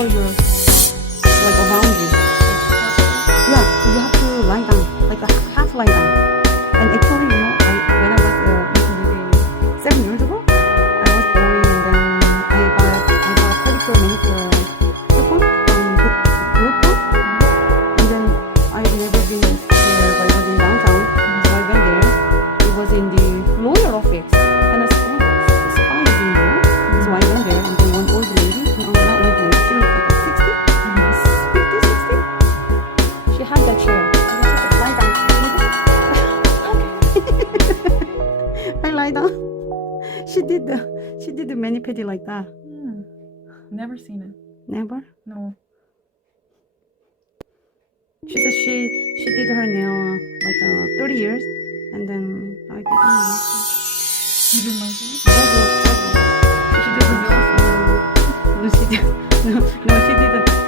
cover your like around you. Yeah, so you have to lie down, like a half lie down. And actually, you know, when I was maybe 7 years ago, I was boring, and then I bought pedicure manicure coupon from Groupon, and then I've never been there, but it was in downtown, so I went there. It was in the lawyer office, and I said, oh, it's fine in there. So I went there, and then one old lady, no, not old lady, she looked like 60, 50, 60. She had that chair. And she said, lie down. I lie down. She did the mani-pedi like that. Never seen it. Never. No. She said she did her nail like 30 years, and then I did my nail. You didn't like it? She did the nails. No, she did. No, she did.